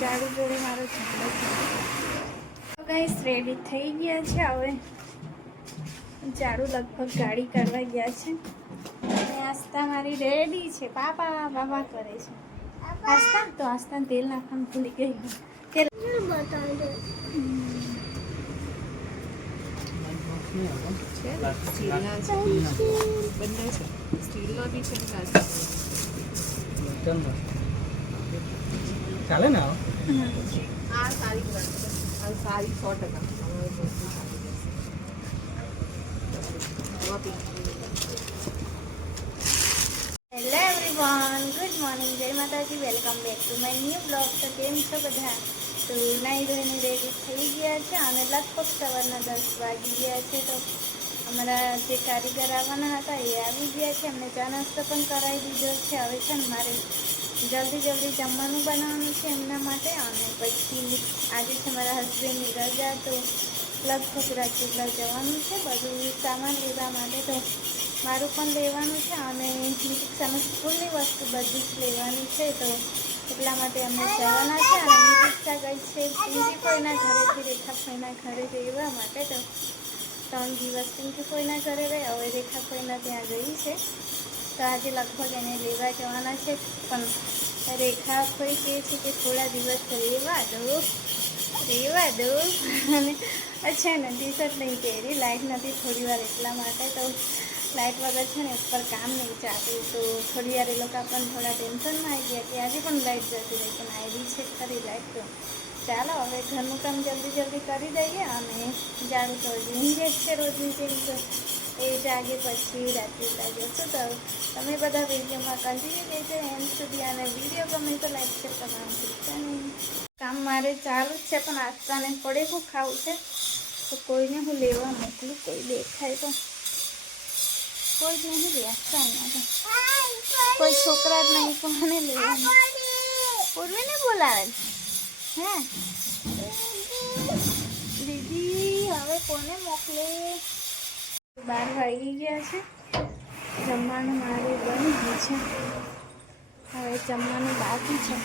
ઝાડુ જોડે મારો ઝાડો છે ગાઈસ રેડી થઈ ગયા છે હવે. ઝાડુ લગભગ ગાડી કરવા ગયા છે. અને આસ્તા મારી રેડી છે. પાપા બાબા કરે છે. આસ્તા તો આસ્તા તેલ નાખવાનું ભૂલી ગઈ તેલ સ્ટીલના છે બંને છે. સ્ટીલનો બી છે ચાલે ને આ સારી હેલો એવરીવન ગુડ મોર્નિંગ જય Mataji welcome back to my new blog તો કેમ છો બધા? તો નાઈ ધોઈને રેડી થઈ ગયા છે. અને લગભગ સવારના દસ વાગી ગયા છે. તો અમારા જે કારીગર આવવાના હતા એ આવી ગયા છે. અમને ચા નાસ્તો પણ કરાવી દીધો છે. હવે છે ને મારે જલ્દી જલ્દી જમવાનું બનાવવાનું છે એમના માટે અને પછી આજે છે મારા હસબન્ડની રજા, તો લગભગ રાજપીપળા જવાનું છે. બધું સામાન લેવા માટે તો મારું પણ લેવાનું છે અને સામે સ્કૂલની વસ્તુ બધી જ લેવાની છે. તો એટલા માટે અમે જવાના છે અને નિરીક્ષા ગઈ છે પિંકી કોઈના ઘરેથી રેખા કોઈના ઘરે રહેવા માટે. તો ત્રણ દિવસ કોઈના ઘરે રહે, હવે રેખા કોઈના ત્યાં ગઈ છે. તો આજે લગભગ એને લેવા જવાના છે. પણ રેખા કોઈ કહે છે કે થોડા દિવસ રહેવા દો રહેવા દો. અને અચ્છા ને ટી શર્ટ નહીં પહેરી, લાઈટ નથી થોડી વાર એટલા માટે તો લાઇટ વગર છે ને ઉપર કામ નહીં ચાલતું તો થોડી વાર એ લોકો પણ થોડા ટેન્શનમાં આવી ગયા કે આજે પણ લાઇટ જતી રહી, પણ આવી છે ખરી લાઇટ તો. ચાલો, હવે ઘરનું કામ જલ્દી જલ્દી કરી દઈએ અને જાણું તો જ છે રોજની જેમ તો. એ જાગે પછી રાત્રે શું થયું તમે બધા વિડીયોમાં કન્ટિન્યુ રહેજો એમ સુધી અને વીડિયો ગમે તો લાઈક છે, તમામ ભૂલતા કામ મારે ચાલુ જ છે, પણ આસ્તાને પડે શું ખાવું છે. તો કોઈને હું લેવા મોકલું, કોઈ દેખાય તો. કોઈ જ નહીં બેસતા અહીંયા કોઈ છોકરા જ નહીં, કોને લેવા પૂર્વીને બોલાવે હે? દીદી, હવે કોને મોકલે? બાર વાગી ગયા છે. જમવાનું મારે બની ગયું છે. હવે જમવાનું બાકી છે.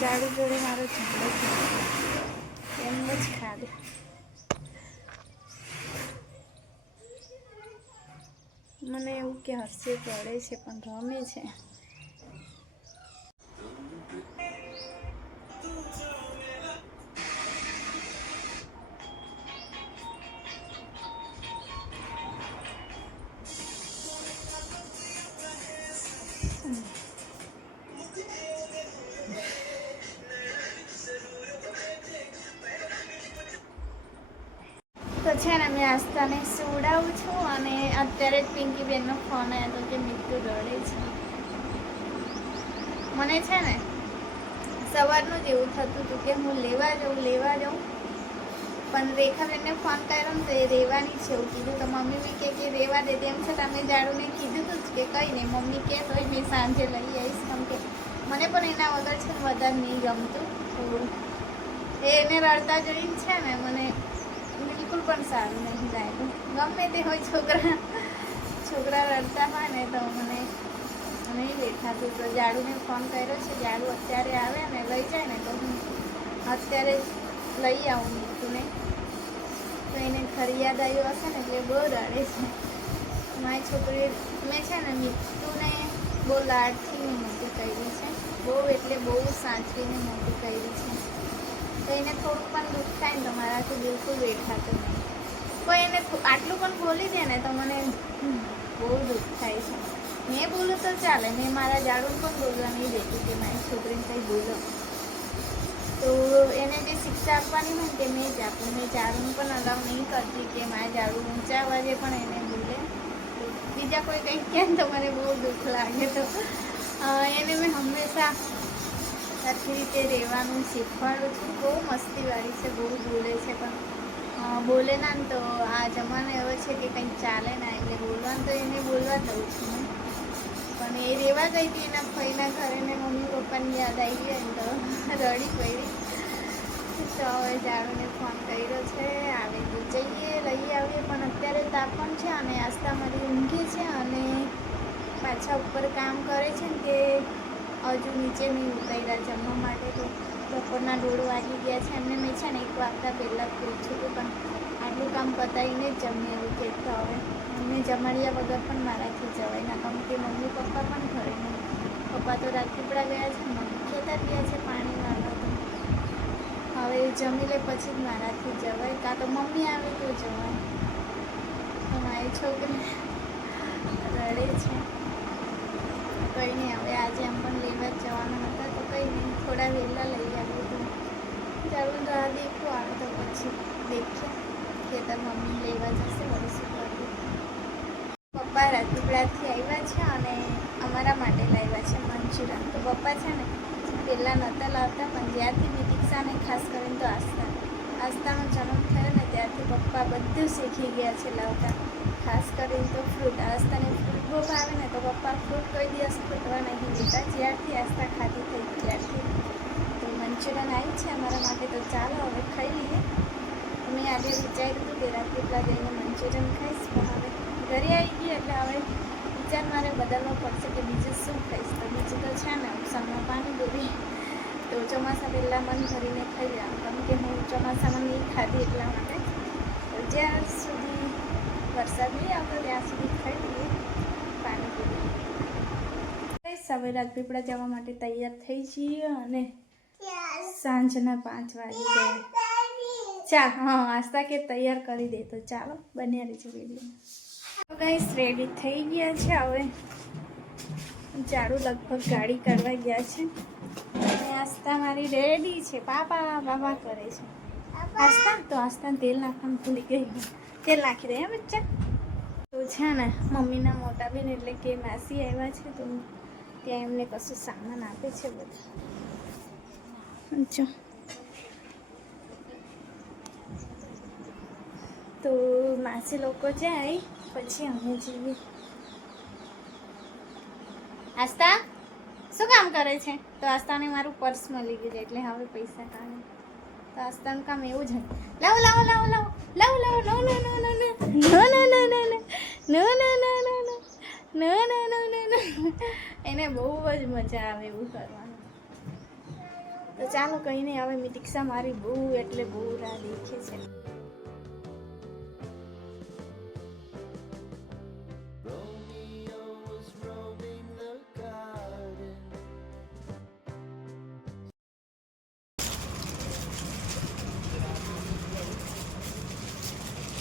ઝાડુ જોડે મારો ઝાડો છે. એમ જ ખાધું. મને એવું કે હસી પડે છે, પણ રમે છે. છે ને, મેં આસ્થાને સુવડાવું છું અને અત્યારે જ પિંકી બેનનો ફોન આવ્યો હતો કે મીઠું રડે છે. મને છે ને, સવારનું જ એવું થતું હતું કે હું લેવા જાઉં લેવા જાઉં. પણ રેખાબેનને ફોન કર્યો ને તો એ રહેવાની છે. એવું કીધું તો મમ્મી બી કે કે રહેવા દે. તેમ છતાં મેં જાડુને કીધું હતું જ કે કંઈ નહીં, મમ્મી કહે તોય મેં સાંજે લઈ આવીશ. કેમ કે મને પણ એના વગર છે ને વધારે નહીં ગમતું. થોડું એને રડતા જોઈને છે ને, મને બિલકુલ પણ સારું નહીં લાગ્યું ગમે તે હોય છોકરા છોકરા રડતા હોય ને તો મને નહીં દેખાતું. તો જાડુને ફોન કર્યો છે, જાડુ અત્યારે આવે ને લઈ જાય ને તો હું અત્યારે લઈ આવું મીઠુંને તો એને ખરી યાદ આવ્યું હશે ને એટલે બહુ રડે છે. મારી છોકરી મેં છે ને મીઠુંને બહુ લાડથી મોટું કર્યું છે. બહુ એટલે બહુ સાચવીને મોટું કર્યું છે. તો એને થોડુંક પણ દુઃખ થાય ને તો મારાથી બિલકુલ દેખાતું નહીં. કોઈ એને આટલું પણ બોલી દે ને તો મને બહુ દુઃખ થાય છે. મેં બોલું તો ચાલે, મેં મારા જાડું પણ બોલવા નહીં દેતી કે મારી છોકરીને કંઈ બોલો. તો એને જે શિક્ષા આપવાની હોય કે મેં જ આપું. મેં ઝાડું પણ અગાઉ નહીં કરતી કે મારા જાડુ ઊંચા અવાજે પણ એને બોલે. બીજા કોઈ કંઈક કહે તો મને બહુ દુઃખ લાગે તો. એને મેં હંમેશા સરખી રીતે રહેવાનું શીખવાડું છું. બહુ મસ્તીવાળી છે, બહુ બોલે છે પણ બોલે ના ને તો આ જમાનો એવો છે કે કંઈક ચાલે ના, એટલે બોલવાનું તો એને બોલવા દઉં છું પણ એ રહેવા ગઈ હતી એના ફઈના ઘરે ને મમ્મી પપ્પાની યાદ આવી ગઈ ને તો રડી પડી. તો હવે જાડુને ફોન કર્યો છે, આવે જઈએ, લઈ આવીએ, પણ અત્યારે તાપણ છે અને આસ્તા મારી ઊંઘી છે અને પાછા ઉપર કામ કરે છે ને કે હજુ નીચે નહીં ઉતાર્યા જમવા માટે તો બપોરના દોઢ વાગી ગયા છે એમને મેં છે ને એક વાગતા પહેલાં પૂછ્યું હતું, પણ આટલું કામ પતાવીને જ જમીએ એવું કહેતા હવે અમને જમાડ્યા વગર પણ મારાથી જવાય ના. કેમ કે મમ્મી પપ્પા પણ ઘરે નહીં પપ્પા તો રાજપીપળા ગયા છે, મમ્મી ખેતર ગયા છે, પાણી વાળવા તો. હવે જમી લે પછી જ મારાથી જવાય. કાં તો મમ્મી આવે તો જવાય. તો મારી છોકરી રડે છે. કંઈ નહીં હવે આજે એમ પણ લેવા જ જવાના હતા, તો કંઈ નહીં થોડા વહેલા લઈ આવ્યું હતું ચાલો રાહ દેખું આવે તો પછી દેખીએ તાર મમ્મી લેવા જશે, વળી શું પપ્પા રાજપીપળાથી આવ્યા છે અને અમારા માટે લાવ્યા છે મંચુરિયન. તો પપ્પા છે ને, પહેલાં નહોતા લાવતા, પણ જ્યારથી બી દીક્ષાને ખાસ કરીને તો આસ્થા, આસ્થાનો જન્મ થયો ને ત્યારથી પપ્પા બધું શીખી ગયા છે લાવતા, ખાસ કરીને તો ફ્રૂટ આસ્થાને ફ્રૂટ બહુ ભાવે ને તો પપ્પા ફ્રૂટ કોઈ દિવસ ખૂટવા નહીં દેતા. જ્યારથી આસ્થા ખાધી થઈ ત્યારથી. તો મંચુરિયન આવી છે અમારા માટે, તો ચાલો હવે ખાઈ લઈએ. મેં આજે વિચાર્યું હતું કે રાજપીપળા જઈને મંચુરિયન ખાઈશ, પણ હવે ઘરે આવી ગઈ, એટલે હવે વિચાર મારે બદલવો પડશે કે બીજું શું ખાઈશ. તો બીજું તો છે ને ઉત્સવમાં પાણી દૂધી તો ચોમાસા પહેલાં મન ભરીને ખાઈ જાઉં કેમ કે હું ચોમાસામાં નહીં ખાધી એટલા માટે. તો જ્યાં સુધી વરસાદ નહીં આવતો ત્યાં સુધી ખાઈ લઈએ પાણીપુરી હવે રાજપીપળા જવા માટે તૈયાર થઈ જઈએ અને સાંજના પાંચ વાગે ચાલ હા આસ્તા કે તૈયાર કરી દે તો ચાલો બન્યા રહેજો વીડિયો ગાઈસ રેડી થઈ ગયા છે હવે. ઝાડુ લગભગ ગાડી કરવા ગયા છે. અને આસ્તા મારી રેડી છે. પાપા બાબા કરે છે. આસ્તા તો આસ્તા તેલ નાખવાનું ભૂલી ગઈ. તેલ નાખી દે હે બચ્ચા? તો છે ને, મમ્મીના મોટા બેન એટલે કે માસી આવ્યા છે, તો ત્યાં એમને કશું સામાન આપે છે બધા. જો. તો માસી લોકો જાય પછી અમે જઈએ. આસ્તા શું કામ કરે છે? તો આસ્તાને મારું પર્સ મળી ગયું એટલે હવે પૈસા કાઢે. તો આસ્તાનું કામ એવું જ હોય લાવો લાવો લાવો લાવો લાવો લાવો નો નો નો નો નો નો નો નો નો નો નો નો નો નો નો નો નો એને બહુ જ મજા આવે એવું કરવાનું તો ચાલો કંઈ નહીં હવે દીક્ષા મારી બહુ એટલે બહુ રાહ દેખે છે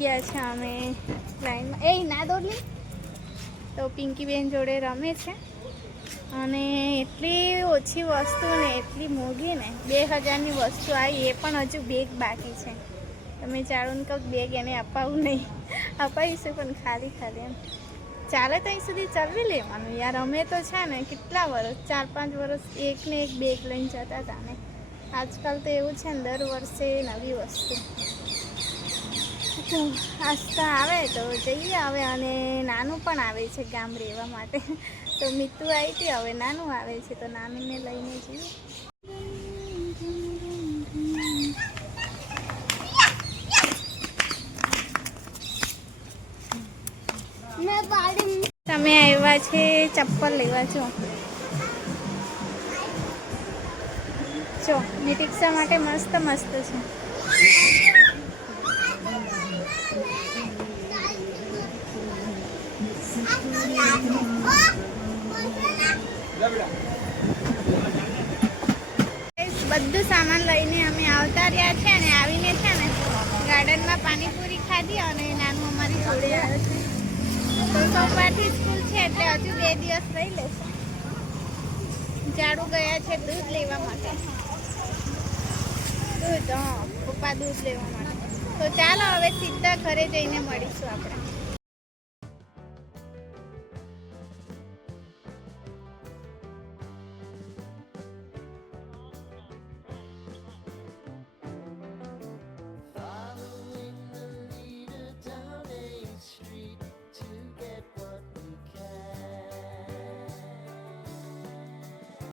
ગયા છે અમે લાઈનમાં એ, ના દોડલી? તો પિંકીબેન જોડે રમે છે. અને એટલી ઓછી વસ્તુ ને એટલી મોંઘી ને, બે હજારની વસ્તુ આવી, એ પણ હજુ બેગ બાકી છે. તમે ચાલો ને કહું બેગ એને અપાવું નહીં. અપાવીશું પણ ખાલી ખાલી એમ. ચાલે તો અહીં સુધી ચલવી લેવાનું. યાર, અમે તો છે ને કેટલા વર્ષ ચાર પાંચ વર્ષ એક ને એક બેગ લઈને જતા હતા ને. આજકાલ તો એવું છે ને, દર વર્ષે નવી વસ્તુ. તો આસ્તા આવે તો જઈએ આવે અને નાનું પણ આવે છે ગામ રહેવા માટે. તો મિતુ આવી હતી હવે નાનું આવે છે તો નાનુંને લઈને જઈએ. તમે આવ્યા છે ચપ્પલ લેવા છો જો નિતિક્ષા માટે મસ્ત મસ્ત છે. બધું સામાન લઈને અમે આવતા રહ્યા છે અને આવીને છે ને ગાર્ડનમાં પાણીપુરી ખાધી અને નાનું અમારી જોડે આવે છે. તો સોમવારથી સ્કૂલ છે એટલે હજુ બે દિવસ રહી લેશે. ઝાડુ ગયા છે દૂધ લેવા માટે. દૂધ, હા, પપ્પા દૂધ લેવા માટે. તો ચાલો હવે સીધા ઘરે જઈને મળીશું આપણે.